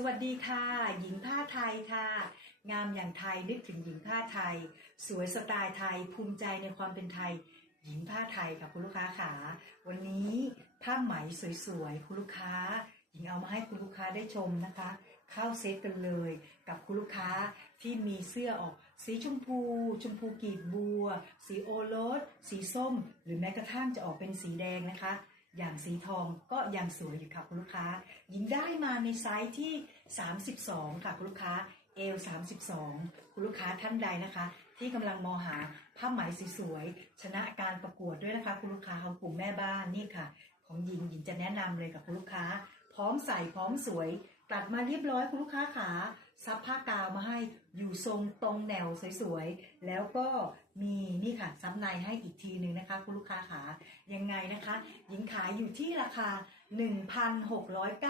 สวัสดีค่ะ หญิงผ้าไทยค่ะ งามอย่างไทยนึกถึงหญิงผ้าไทย สวยสไตล์ไทย ภูมิใจในความเป็นไทย หญิงผ้าไทยค่ะคุณลูกค้าขาวันนี้ผ้าไหมสวยๆคุณลูกค้า หญิงเอามาให้คุณลูกค้าได้ชมนะคะ เข้าเซตกันเลย กับคุณลูกค้าที่มีเสื้อออก สีชมพู ชมพูกีบบัว สีโอรสสีส้ม หรือแม้กระทั่งจะออกเป็นสีแดงนะคะ อย่างสีทองก็ยังสวยอยู่ค่ะคุณลูกค้า หญิงได้มาในไซส์ที่ 32 ค่ะคุณลูกค้าเอล32 คุณลูกค้าท่านใดนะคะ ที่กำลังมองหาผ้าไหมสวยๆชนะการประกวดด้วยนะคะ คุณลูกค้าของกลุ่มแม่บ้านนี่ค่ะ ของหญิงหญิงจะแนะนำเลยกับคุณลูกค้า พร้อมใส่พร้อมสวย ตัดมาเรียบร้อยคุณลูกค้าขาซับผ้ากาวมาให้อยู่ทรงตรงแนวสวยๆ แล้วก็มีนี่ค่ะซับในให้อีกทีหนึ่งนะคะ คุณลูกค้าขายังไงนะคะ หญิงขายอยู่ที่ราคา 1,609